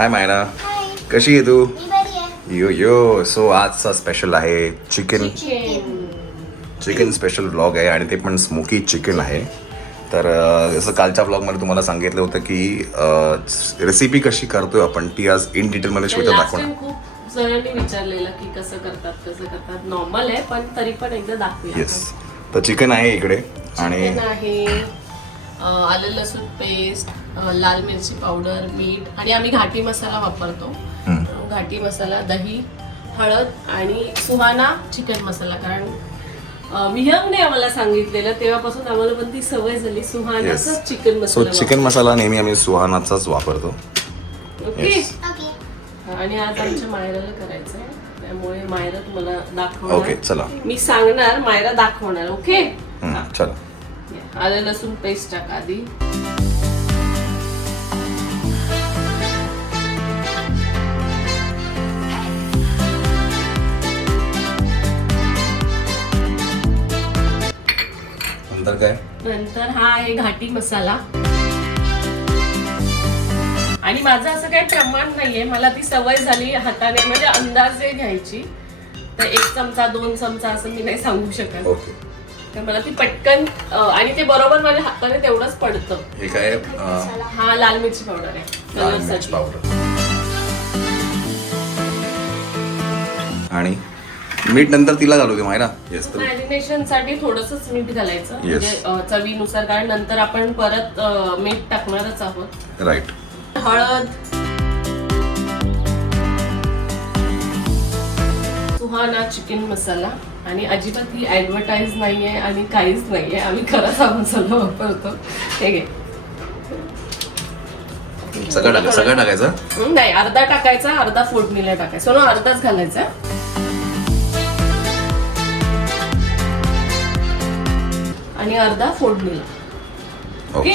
हाय मायरा, कशी आहे तू? यो यो. सो आजचा स्पेशल आहे चिकन स्पेशल व्लॉग आहे आणि ते पण स्मोकी चिकन आहे. तर जसं कालच्या व्लॉगमध्ये तुम्हाला सांगितलं होतं की रेसिपी कशी करतोय आपण ती आज इन डिटेलमध्ये श्वेता दाखवणार. खूप जणांनी विचारलेलं की कसं करतात नॉर्मल आहे पण तरी पण एकदा दाखवूया. येस, तर चिकन आहे इकडे आणि आहे आलं लसूण पेस्ट, लाल मिरची पावडर, मीठ आणि आम्ही घाटी मसाला वापरतो. घाटी मसाला, दही, हळद आणि सुहाना चिकन मसाला. कारण विहंगने आम्हाला सांगितलेलं तेव्हापासून आम्हाला पण ती सवय झाली सुहानाचाच चिकन मसाला. चिकन मसाला नेहमी आम्ही सुहानाचाच वापरतो. ओके. आणि आज आमच्या मायराला करायचंय त्यामुळे मायरा तुम्हाला दाखवणार. ओके चला, मी सांगणार, मायरा दाखवणार. ओके चला. आलं लसूण पेस्ट टाका आधी. नंतर काय? नंतर हा आहे घाटी मसाला. आणि माझं असं काही प्रमाण नाहीये, मला ती सवय झाली हाताने म्हणजे अंदाजे घ्यायची. तर 1 चमचा 2 चमचा असं मी नाही सांगू शकत. ओके. तर मला ती पटकन आणि ते बरोबर माझ्या हाताने तेवढंच पडतं. हे काय? हा लाल मिरची पावडर आहे. लाल मिरची पावडर आणि मीठ नंतर तिला घालू दे मायरा. येस, मॅरिनेशन साठी थोडंसंच मीठ घालायचं म्हणजे चवीनुसार, कारण नंतर आपण परत मीठ टाकणारच आहोत. राईट. हळद, सुहाना चिकन मसाला. आणि अजिबात ही ऍडव्हर्टाइज नाहीये आणि काहीच नाहीये, आम्ही खरंच हा मसाला वापरतो. हे घे. सगळं टाकायचं? नाही, अर्धा टाकायचा, अर्धा फोडणीला टाकायचा. सोनो अर्धाच घालायचा. आणि अर्धा फोडणीला. ओके.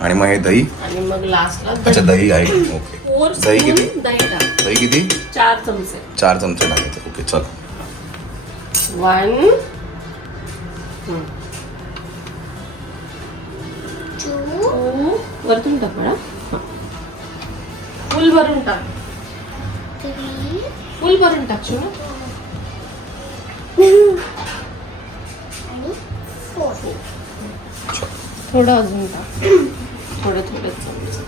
आणि मग हे दही आणि मग लास्टला अच्छा दही आहे. ओके. दही किती? दही किती? 4 चमचे. 4 चमचे टाकायचे. ओके चल. 1 2 वरतून टाक मला. फुल भरून टाक. फुल भरून टाक शिव. थोडं अजून टाक. थोडं चमच.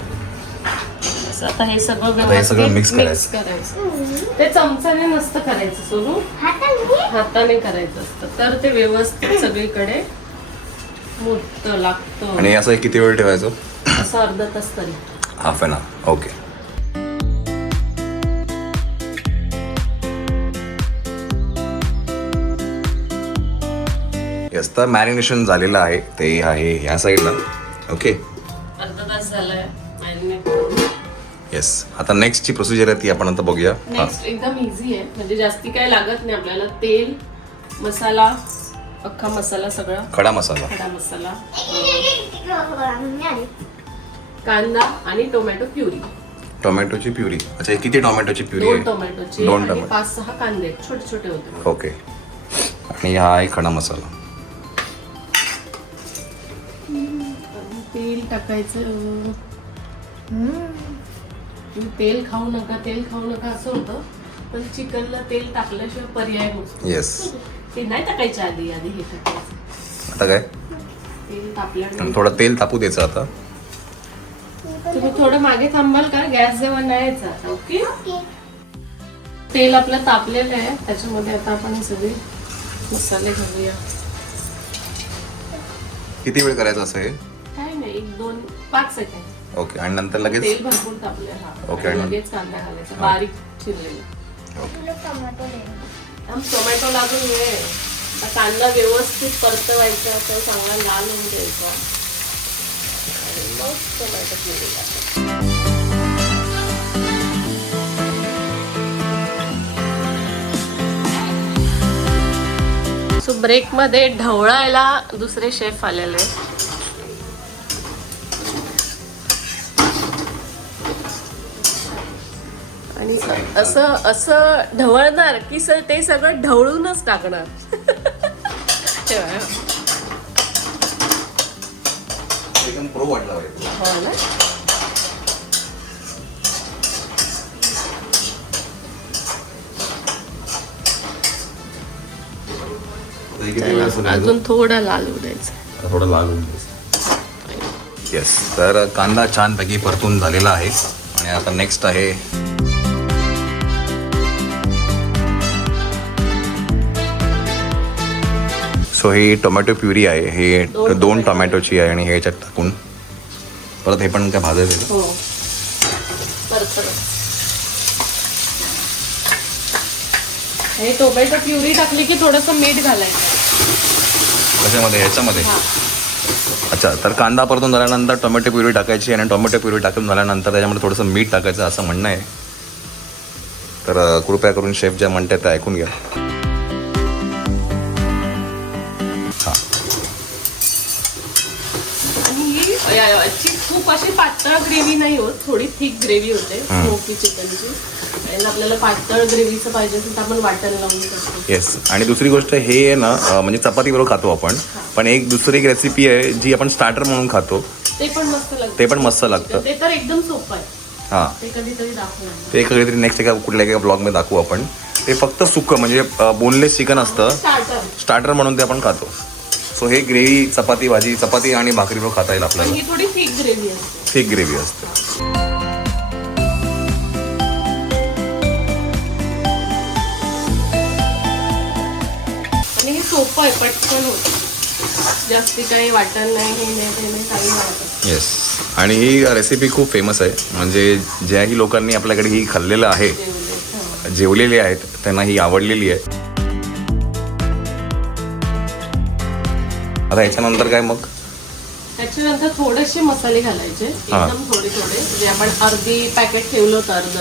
आता हे सगळं मिक्स करायचं. ते चमचाने नसतं करायचं सोनू, हाताने करायचं असतं. तर ते व्यवस्थित सगळीकडे मुरतं लागतं. आणि असं किती वेळ ठेवायचं? असं अर्धा तास तरी. Half an hour. Okay. Yes, तर मॅरिनेशन झालेलं आहे ते आहे ह्या साईडला. ओके, अर्धा तास झालाय मॅरिनेट. येस, आता नेक्स्टची प्रोसिजर आहे ती आपण आता बघूया. नेक्स्ट एकदम इझी आहे, म्हणजे जास्ती काय लागत नाही आपल्याला. तेल, मसाला, अख्खा मसाला सगळा, खडा मसाला, कांदा आणि टोमॅटो प्युरी. टोमॅटोची प्युरी. अच्छा, हे किती टोमॅटोची प्युरी आहे? 2 टोमॅटोची. 2 टोमॅटो. 5-6 कांदे छोटे छोटे होते. ओके. आणि हा आहे खडा मसाला. तेल टाकायचं. तेल खाऊ नका असं होतं, पण चिकनला तेल टाकल्याशिवाय पर्याय नसतो. येस. ते नाही टाकायचं आधी हे टाकायचं. आता काय? तेल तापल्यानंतर थोडं तेल तापू द्यायचं. आता तुम्ही थोडं मागे थांबाल का? गॅस जेव्हा नाही यायचा. ओके. तेल आपलं तापलेलं आहे, त्याच्यामध्ये आता आपण सगळे मसाले घालूया. किती वेळ करायचं असं हे? काय नाही, 1-2-5 सेकंड. ओके. आणि नंतर लगेच तेल भरपूर तापले. हा. ओके. आणि लगेच कांदा घालायचा बारीक चिरलेला. टोमॅटो लागून वेळ. कांदा व्यवस्थित परतवायचा, तर चांगला लाल होऊन द्यायचा. आणि मग टोमॅटो प्युरी टाकायचा. सो ब्रेकमध्ये ढवळायला दुसरे शेफ आलेले. आणि असं असं ढवळणार की ते सगळं ढवळूनच टाकणार. एकदम प्रो वाटला. हो ना. आता हे किती वेळ असं अजून थोडा लाल होऊ द्यायचा. थोडं लाल होऊन द्यायचं. येस, तर कांदा छानपैकी परतून झालेला आहे आणि आता नेक्स्ट आहे सो ही टोमॅटो प्युरी आहे. हे 2 टोमॅटोची आहे आणि हे याच्यात टाकून परत हे पण काय भाजायचं. हो परत हे टोमॅटो प्युरी टाकली की थोडंसं मीठ घालायचं. कशामध्ये ह्याच्यामध्ये. अच्छा, तर कांदा परतून झाल्यानंतर टोमॅटो प्युरी टाकायची आणि टोमॅटो प्युरी टाकून झाल्यानंतर त्याच्यामध्ये थोडंसं मीठ टाकायचं असं म्हणणं आहे. तर कृपया करून शेफ ज्या म्हणतात ते ऐकून घ्या. याची खूप अशी पातळ ग्रेव्ही नाही होत, थोडी थिक ग्रेव्ही होते स्मोकी चिकनची. आणि आपल्याला पातळ ग्रेव्हीचं पाहिजे असेल तर आपण वाटण लावून करतो. येस, आणि दुसरी गोष्ट हे आहे ना, म्हणजे चपाती बरोबर खातो आपण, पण एक दुसरी रेसिपी आहे जी आपण स्टार्टर म्हणून खातो. ते पण मस्त लागतं. ते पण मस्त लागतं. ते तर एकदम सोपं आहे. हां, ते कधीतरी दाखवलं. ते कधीतरी नेक्स्ट एका कुठल्या एका ब्लॉगमध्ये दाखवू आपण. ते फक्त सुक्कं म्हणजे बोनलेस चिकन असतं, स्टार्टर म्हणून ते आपण खातो. सो हे ग्रेव्ही चपाती भाजी, चपाती आणि भाकरीबरोबर खाता येईल आपल्याला. ही थोडी थिक ग्रेव्ही असते. थिक ग्रेव्ही असते. आणि हे सोपं आहे, पटकन होतं. जास्ती काही वाटण नाही, हे नाही, ते नाही, काही नाही. येस, आणि ही रेसिपी खूप फेमस आहे. म्हणजे ज्याही लोकांनी आपल्याकडे ही खाल्लेलं आहे, जेवलेले आहेत, त्यांना ही आवडलेली आहे. आता याच्यानंतर काय मग? त्याच्यानंतर थोडेसे मसाले घालायचे, एकदम थोडे थोडे. म्हणजे आपण अर्धी पॅकेट ठेवलं होतं, अर्ध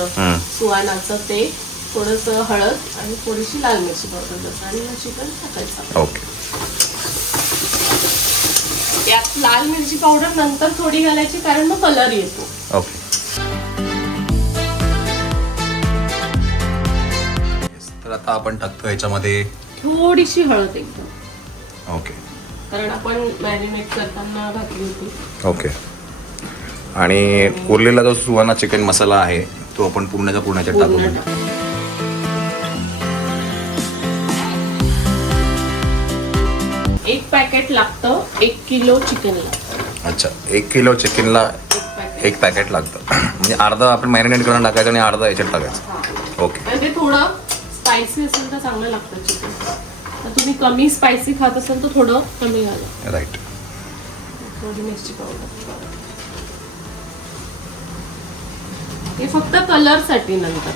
सुहानाचं, ते थोडंसं हळद आणि थोडीशी लाल मिरची पावडर आणि चिकन टाकायचं. ओके. यात लाल मिरची पावडर नंतर थोडी घालायची, कारण मग कलर येतो. ओके. तर आता आपण टाकतो याच्यामध्ये थोडीशी हळद एकदम. ओके. कारण आपण मॅरिनेट करताना घातली होती. ओके. आणि उरलेला जो सुहाना चिकन मसाला आहे तो आपण पूर्णच्या पूर्णच्या टाकू. एक पॅकेट लागतं 1 किलो चिकनला. अच्छा, 1 किलो चिकनला 1 पॅकेट लागतं. म्हणजे अर्धा आपण मॅरिनेट करून टाकायचं आणि अर्धा याच्यात टाकायचं. ओके. आणि ते थोडं स्पायसी असेल तर चांगलं लागतं चिकन. तर तुम्ही कमी स्पायसी खात असाल तर थोडं कमी घाला. राईट. थोडी मिरची पावडर. हे फक्त कलरसाठी नंतर.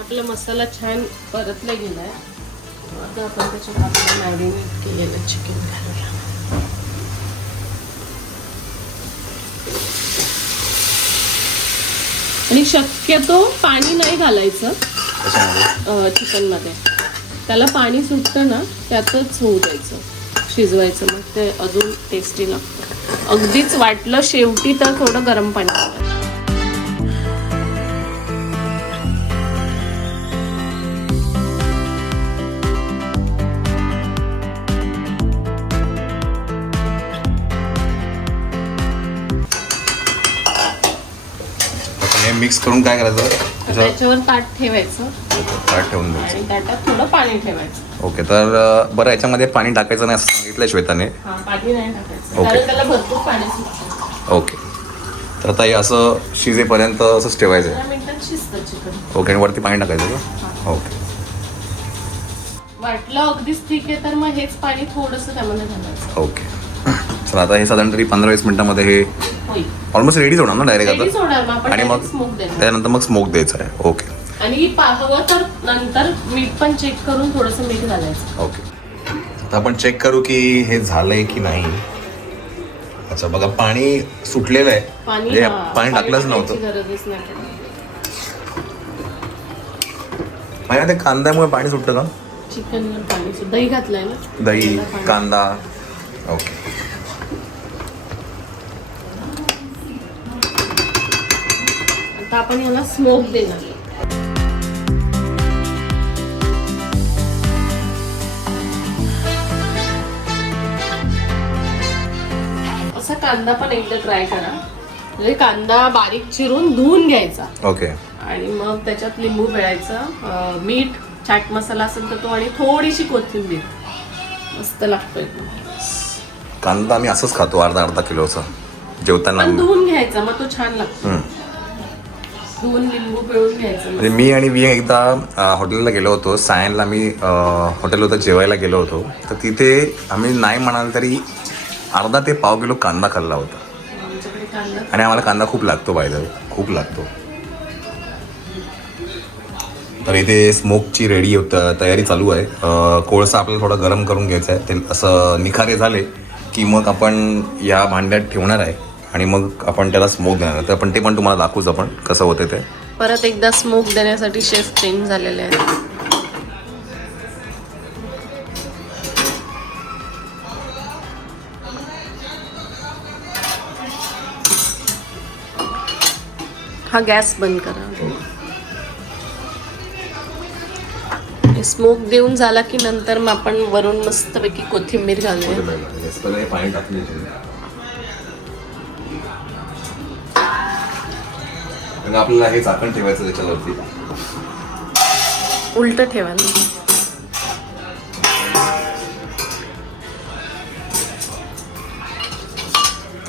आपला मसाला छान परतला गेलाय. आता आपण त्याच्यात आपलं मॅरिनेट केलेलं चिकन घालूया. आणि शक्यतो पाणी नाही घालायचं चिकनमध्ये. त्याला पाणी सुटतं ना, त्यातच होऊ द्यायचं, शिजवायचं. मग ते अजून टेस्टी लागतं. अगदीच वाटलं शेवटी तर थोडं गरम पाणी घालायचं. मिक्स करून काय करायचं? त्याच्यावर ताट ठेवायचं. ताट ठेवून द्यायचं आणि ताटात थोडं पाणी ठेवायचं. ओके. तर बरं, याच्यामध्ये पाणी टाकायचं नाही असं सांगितलं श्वेताने. पाणी नाही टाकायचं, कारण त्याला भरपूर पाणी सुटतं. ओके. तर आता हे असं शिजेपर्यंत असंच ठेवायचं. 15 मिनिटात शिजतं चिकन. ओके. आणि वरती पाणी टाकायचं का? ओके. वाटलं अगदीच ठीक आहे तर मग हेच पाणी थोडंसं त्यामध्ये घालायचं. ओके. चला, आता हे साधारण तरी 15-20 मिनिटांमध्ये हे ऑलमोस्ट रेडीच होणार ना डायरेक्ट आता. आणि मग त्यानंतर मग स्मोक द्यायचा आहे. ओके. आणि हवं तर नंतर मीठ पण चेक करून थोडंसं मीठ घालायचं. ओके. आता आपण चेक करू की हे झालंय की नाही. अच्छा, बघा पाणी सुटलेलं आहे. पाणी टाकलंच नव्हतं. गरजच नाही. ते कांद्यामुळे पाणी सुटतं का? चिकनवर पाणी, दही घातलंय ना, दही, कांदा. ओके. आता आपण याला स्मोक देणार. असा कांदा पण एकदा ट्राय करा. म्हणजे कांदा बारीक चिरून धुवून घ्यायचा ओके. आणि मग त्याच्यात लिंबू पिळायचं, मीठ, चाट मसाला असेल तर तो, आणि थोडीशी कोथिंबीर. मस्त लागतोय. कांदा आम्ही असंच खातो अर्धा किलोचा जेवताना. पण धुवून घ्यायचा मग तो छान लागतो. धुवून लिंबू पिळून घ्यायचं. म्हणजे मी आणि वी एकदा हॉटेलला गेलो होतो. सायनला मी हॉटेल होतं जेवायला गेलो होतो. तर तिथे आम्ही नाही म्हणाल तरी अर्धा ते पाव किलो कांदा खाल्ला होता. आमच्याकडे कांदा आणि आम्हाला कांदा खूप लागतो बाय खूप लागतो. तर इथे स्मोकची रेडी तयारी चालू आहे. कोळसा आपल्याला थोडा गरम करून घ्यायचा आहे. ते असं निखारे झाले की मग आपण या भांड्यात ठेवणार आहे आणि मग आपण त्याला स्मोक देणार. तर आपण ते पण तुम्हाला दाखवूच आपण कसं होतं ते. परत एकदा स्मोक देण्यासाठी शेफ ट्रेन झालेले आहे. हा गॅस बंद करा. स्मोक देऊन झाला की नंतर मग आपण वरून मस्तपैकी कोथिंबीर घालूया. पाणी टाकले आपल्याला हे झाकण ठेवायचं त्याच्यावरती. उलट ठेवायला.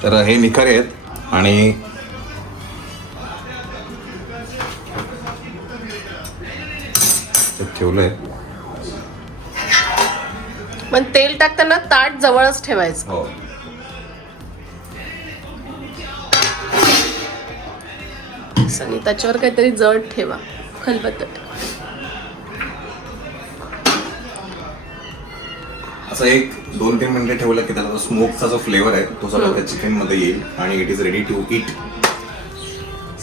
तर हे निखारे आहेत आणि ठेवलंय. पण तेल टाकताना ताट जवळच ठेवायचं. हो. आणि त्याच्यावर काहीतरी जड ठेवा, खलबत्ता. असं एक 2-3 मिनिटं ठेवलं की त्याचा स्मोकचा जो फ्लेवर आहे तो सगळा त्या चिकन मध्ये येईल आणि it is ready to eat.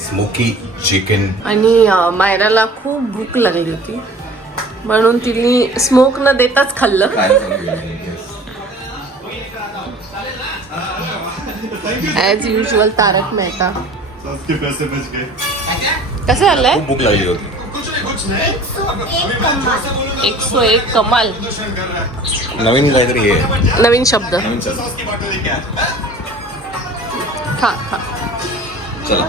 Smoky chicken. आणि मायराला खूप भूक लागली होती म्हणून तिने स्मोक न देताच खाल्लं. ॲज युजल तारक मेहता. कसं झालंय? खूप भूक लागली होती. 101 कमाल. नवीन काहीतरी हे नवीन शब्द. खा खा. चला.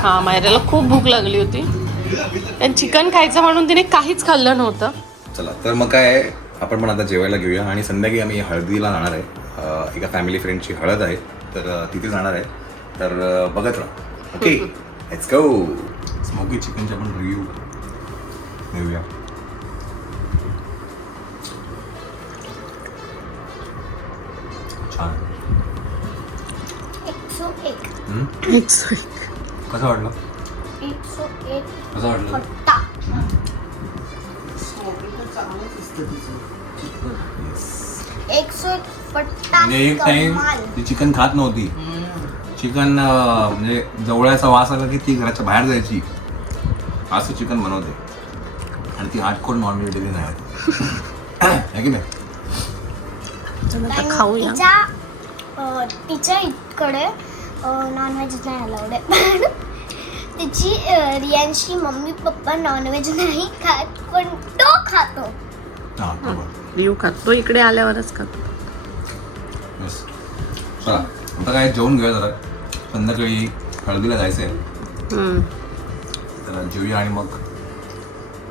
हा, मायराला खूप भूक लागली होती. चिकन खायचं म्हणून तिने काहीच खाल्लं नव्हतं. चला तर मग काय आपण पण आता जेवायला घेऊया आणि संध्याकाळी आम्ही हळदीला जाणार आहे. एका फॅमिली फ्रेंडची हळद आहे तर तिथे जाणार आहे. तर बघत राहा. Okay let's go. स्मोकी चिकनचा पण रिव्ह्यू घेऊया. छान. 101. कसं वाटलं? 101 कसं वाटलं? फट्टा. म्हणजे एक टाइम ती चिकन खात नव्हती. चिकन म्हणजे जवळचा वास आला की ती घराच्या बाहेर जायची. असं चिकन बनवते आणि ती हार्डकोर नॉन व्हेजिटेरियन आहे की नाही? आता खाऊया. तिच्या इकडे नॉनव्हेज नाही अलाउड आहे. तिची रियांशी मम्मी पप्पा नॉनव्हेज नाही खात पण तो खातो. रिव खातो. इकडे आल्यावरच खातो. चला आता काय जेवून घेऊया जरा. संध्याकाळी हळदीला जायचं आहे. तर जेवूया आणि मग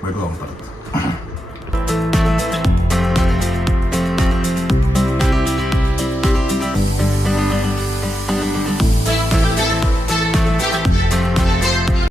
भेटू आपण परत.